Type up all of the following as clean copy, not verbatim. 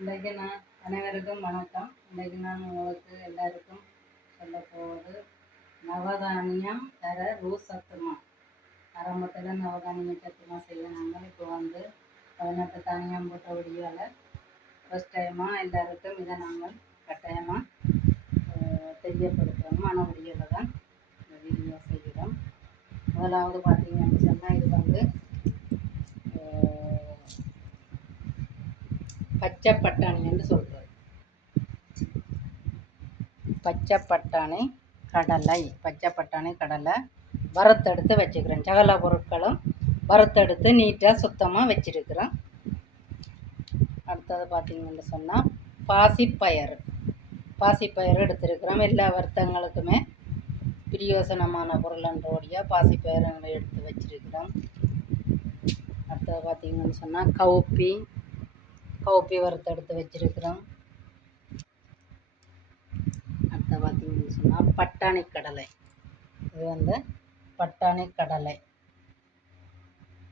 இன்றைக்கு நான் அனைவருக்கும் வணக்கம். இன்றைக்கு நான் உங்களுக்கு எல்லாருக்கும் சொல்ல போவது நவதானியம் தர ரூஸ் சத்துமா. ஆரம்பத்தில் நவதானியம் சத்துமா செய்ய நாங்கள் இப்போ 18 தானியம் போட்ட ஒடியால் ஃபஸ்ட் டைமாக எல்லாருக்கும் இதை நாங்கள் கட்டாயமாக தெரியப்படுத்துகிறோம். மனவடியில் தான் இந்த வீடியோ செய்கிறோம். முதலாவது பார்த்தீங்கன்னு சொன்னால் இது பச்சை பட்டாணி என்று சொல்கிறது. பச்சை பட்டாணி கடலை வறுத்தெடுத்து வச்சுக்கிறேன். சகல பொருட்களும் வறுத்தெடுத்து நீட்டாக சுத்தமாக வச்சிருக்கிறேன். அடுத்தது பார்த்திங்கன்னு சொன்னால் பாசிப்பயிறு எடுத்துருக்கிறோம். எல்லா வருத்தங்களுக்குமே பிரியோசனமான பொருளன்றோடியாக பாசிப்பயிறு எடுத்து வச்சிருக்கிறோம். அடுத்தது பார்த்திங்கன்னு சொன்னால் கவுப்பி வறுத்தெடுத்து வச்சிருக்கிறோம். அடுத்து பார்த்திங்கன்னு சொன்னால் பட்டாணி கடலை. இது பட்டாணி கடலை,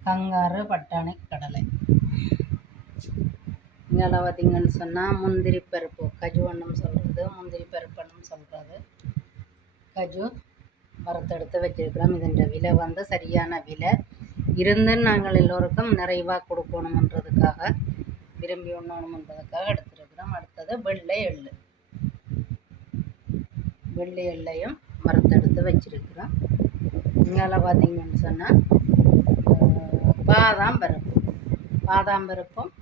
கங்காரு பட்டாணி கடலை. இங்கே பார்த்திங்கன்னு சொன்னால் முந்திரி பருப்பு, கஜுவன்னும் சொல்கிறது, முந்திரி பருப்புன்னு சொல்கிறது. கஜு வறுத்தெடுத்து வச்சிருக்கிறோம். இதன் விலை சரியான விலை இருந்து நாங்கள் எல்லோருக்கும் நிறைவாக கொடுக்கணுமன்றதுக்காக, விரும்பி உண்ணணுமன்றதுக்காக எடுத்துருக்கிறோம். அடுத்தது வெள்ளை எள்ளையும் வறுத்தெடுத்து வச்சிருக்கிறோம். இங்கே பார்த்திங்கன்னு சொன்னால் பாதாம் பருப்பும்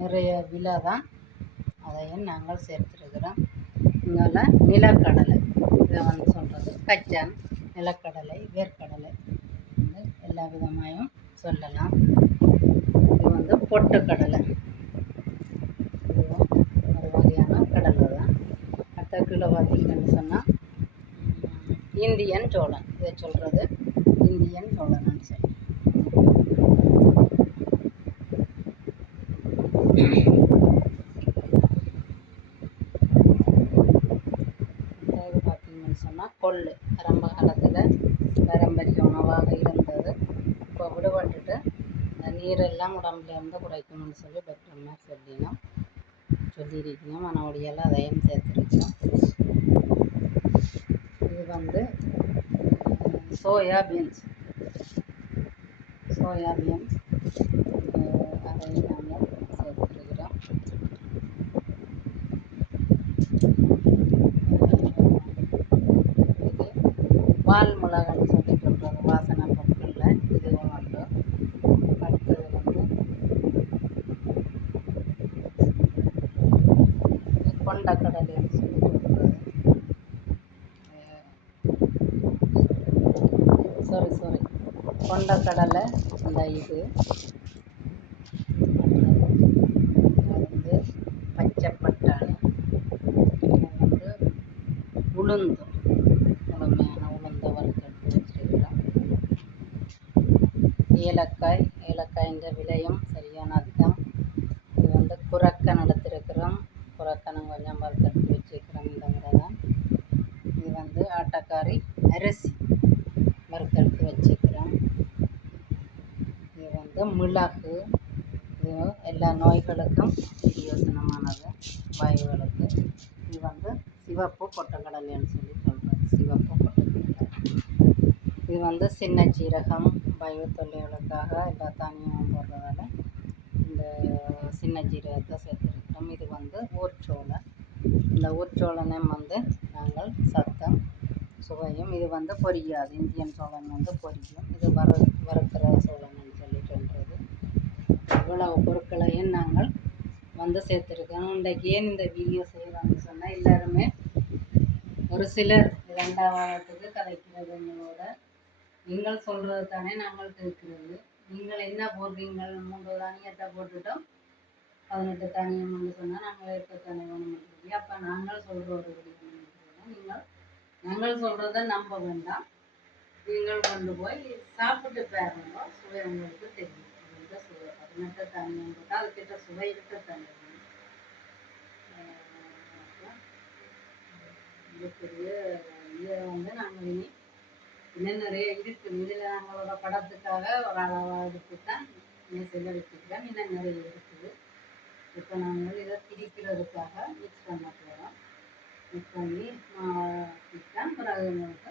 நிறைய விலை தான், அதையும் நாங்கள் சேர்த்துருக்கிறோம். இங்கே நிலக்கடலை, இதை சொல்கிறது கச்சான், நிலக்கடலை, வேர்க்கடலை எல்லா விதமாயும் சொல்லலாம். இது பொட்டுக்கடலை, இதுவும் ஒரு வகையான கடலை தான். அடுத்த கிலோ பார்த்திங்கன்னு சொன்னால் இந்தியன் சோளம், இதை சொல்கிறது இந்தியன் சோளம்னு சொல்லி. அதாவது பார்த்திங்கன்னு சொன்னால் கொள்ளு ஆரம்ப காலத்தில் பாரம்பரிய உணவாக இருந்தது. இப்போ விடுபட்டுட்டு இந்த நீரெல்லாம் உடம்புல இருந்து குறைக்கணும்னு சொல்லி டாக்டர்மார் சொல்லியிருக்கணும். மனவடியால் அதையும் சேர்த்துருக்கோம். இது சோயா பீன்ஸ் அதையும் நாங்கள் சேர்த்துருக்கிறோம். இது வால் மிளகான்னு சொல்லி சொல்கிறது, வாசனை பொருட்களில் இதுவும் உண்டு. அடுத்தது கொண்டக்கடலைன்னு சொல்லி சொல்கிறது, கொண்டக்கடலை. இந்த இது பச்சை பட்டாணி, உளுந்து, முழுமையான உளுந்தை வறுத்தெடுத்து வச்சிருக்கிறோம். ஏலக்காய்ன்ற விலையும் சரியான அதிகம். இது குரக்கன் எடுத்திருக்கிறோம். குரக்கனும் கொஞ்சம் வறுத்தெடுத்து வச்சிருக்கிறோம். இந்த முறை தான். இது ஆட்டக்காரி அரிசி வறுத்தெடுத்து வச்சுக்கிறோம். இது மிளகு, இது எல்லா நோய்களுக்கும் பிரயோசனமானது, வாயுகளுக்கு. இது சிவப்பு பொட்டுக்கடலைன்னு சொல்லி சொல்கிறது, சிவப்பு பொட்டுக்கடலை. இது சின்ன சீரகம், வாயு தொல்லைகளுக்காக எல்லா தானியமும் போடுறதால இந்த சின்ன ஜீரகத்தை சேர்த்துருக்கிறோம். இது ஊர்ச்சோளம். இந்த ஊர்ச்சோளனையும் நாங்கள் சத்தம் சுவையும். இது பொரியாது, இந்தியன் சோளம் பொரியும். இது வறுக்கிற சோளம்னு சொல்லி சொல்கிறது. இவ்வளவு பொருட்களையும் நாங்கள் சேர்த்துருக்கோம். இன்றைக்கு ஏன் இந்த வீடியோ செய்யலாம்னு சொன்னால், எல்லாருமே ஒரு சிலர் இரண்டாவதுக்கு கதைக்கிறதுங்களோட நீங்கள் சொல்கிறது தானே நாங்கள் கேட்கிறது. நீங்கள் என்ன போடுறீங்கள்? 3 தானியத்தை போட்டுட்டோம், 18 தானியம்னு சொன்னால் நாங்கள் 8 தானியம். அப்போ நாங்கள் சொல்கிற ஒரு நாங்கள் சொல்கிறத நம்ப வேண்டாம். நீங்கள் கொண்டு போய் சாப்பிட்டு பாருங்க, சுவை உங்களுக்கு தெரியும். சுவை 18 தானியம் போட்டால் அதுக்கிட்ட சுவை இருக்க தானியம் பெரிய இதை நாங்கள் இன்னும் நிறைய இருக்குது. இதில் நாங்களோட படத்துக்காக ஒரு அளவாக எடுத்து தான் மேசையில் வச்சுக்கிறோம். இன்னும் நிறைய இருக்குது. இப்போ நாங்கள் இதை திரிக்கிறதுக்காக மிக்ஸ் பண்ண போகிறோம். மிக்ஸ் பண்ணி விட்டால் பிறகு உங்களுக்கு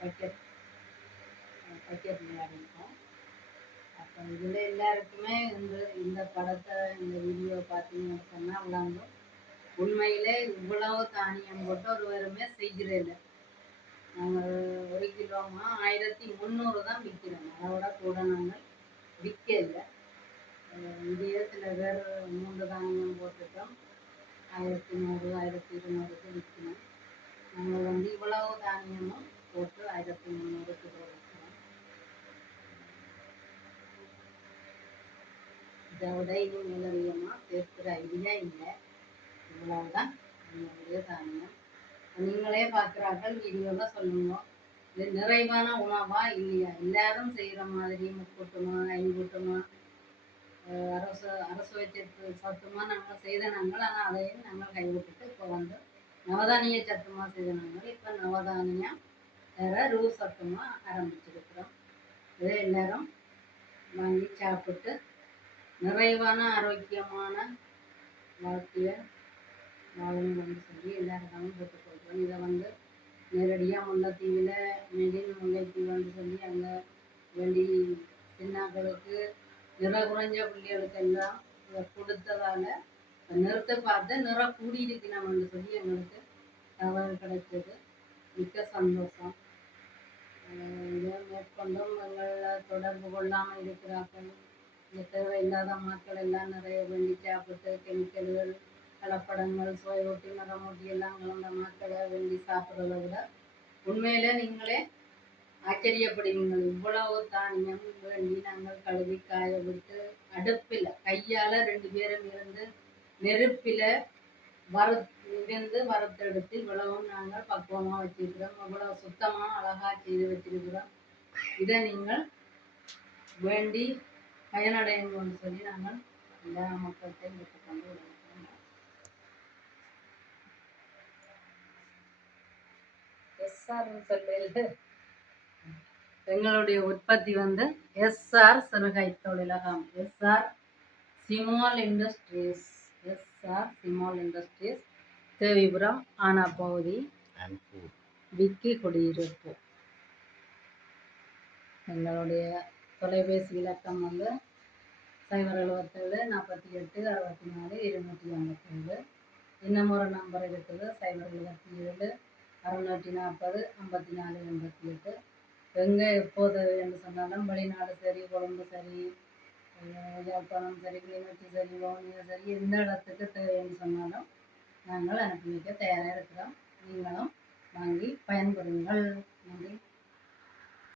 பக்கெட் பக்கெட்டில் அடிப்போம். அப்போ இதில் எல்லாருக்குமே இந்த படத்தை இந்த வீடியோ பார்த்தீங்கன்னு சொன்னால் விளங்கும். உண்மையிலே இவ்வளவு தானியம் போட்டு ஒருவருமே செய்கிறதில்லை. நாங்கள் 1 கிலோமா 1300 தான் விற்கிறோம். அதோட கூட நாங்கள் விற்கலை. இதையே சில பேர் 3 தானியம் போட்டுட்டோம் 1100 1200க்கு விற்கணும். நாங்கள் வந்து இவ்வளவு தானியமும் போட்டு 1300க்கு விற்கிறோம். இதை விட இது நிலவியமாக சேர்க்கிற ஐடியா இல்லை. இவ்வளவுதான் என்னுடைய தானியம். நீங்களே பார்க்குறார்கள் வீடியோவில் சொல்லுங்க, இது நிறைவான உணவா இல்லையா? எல்லாரும் செய்கிற மாதிரி முக்கூட்டுமா ஐங்கூட்டுமா அரசு வச்சிருக்கு சத்துமா நாங்கள் செய்த நாங்கள். ஆனால் அதையும் நாங்கள் கைவிட்டுட்டு இப்போ வந்து நவதானிய சத்துமா செய்த நாங்கள். இப்போ நவதானியம் வேற ரூ சத்துமா ஆரம்பிச்சிருக்கிறோம். இதை எல்லாரும் வாங்கி சாப்பிட்டு நிறைவான ஆரோக்கியமான வாழ்க்கையை வாழணும்னு சொல்லி எல்லாருக்காகவும் போட்டுக்கொள்கிறோம். இதை வந்து நேரடியாக முல்லைத்தீவில் முல்லைத்தீவுன்னு சொல்லி அங்கே வேண்டி சின்னாக்களுக்கு நிற குறைஞ்ச பிள்ளைகளுக்கெல்லாம் இதை கொடுத்ததால் நிறத்தை பார்த்து நிறம் கூடியிருக்கணும்னு சொல்லி எங்களுக்கு தகவல் கிடைச்சது. மிக்க சந்தோஷம். இதை மேற்கொண்டும் எங்களை தொடர்பு கொள்ளாமல் இருக்கிறார்கள். இந்த தேவையில்லாத மக்கள் எல்லாம் நிறைய வேண்டி சாப்பிட்டு கெமிக்கல்கள் கலப்படங்கள் சுவையொட்டி நிறமூட்டி எல்லாம் கலந்த மக்களை வேண்டி சாப்பிட்றத விட உண்மையில நீங்களே ஆச்சரியப்படுவீங்கள். இவ்வளவு தானியம் வேண்டி நாங்கள் கழுவி காய விட்டு அடுப்பில் கையால் 2 பேரும் இருந்து நெருப்பில் இருந்து வறுத்தெடுத்து இவ்வளவும் நாங்கள் பக்குவமாக வச்சிருக்கிறோம். இவ்வளவு சுத்தமாக அழகாக செய்து வச்சிருக்கிறோம். இதை நீங்கள் வேண்டி பயனடையுங்கன்னு சொல்லி நாங்கள் எல்லா மக்கள்கிட்டையும் விட்டுக்கொண்டு விடுவோம். எங்களுடைய உற்பத்தி வந்து எஸ்ஆர் சிறுகை தொழிலகம், எஸ்ஆர் ஸ்மால் இண்டஸ்ட்ரீஸ், தேவிபுரம் ஆனாப்பகுதி விக்கி குடியிருப்பு. எங்களுடைய தொலைபேசி இலக்கம் வந்து 077 48 64 257. இன்னும் ஒரு நம்பர் இருக்குது 077 640 54 88. எங்கே எப்போது என்று சொன்னாலும் வெளிநாடு சரி, கொழும்பு சரி, யாழ்ப்பாணம் சரி, கிளிநொச்சி சரி, வவுனியா சரி, எந்த இடத்துக்கு தேவைன்னு சொன்னாலும் நாங்கள் அனுப்பி வைக்க தயாராக இருக்கிறோம். நீங்களும் வாங்கி பயன்பெறுங்கள்.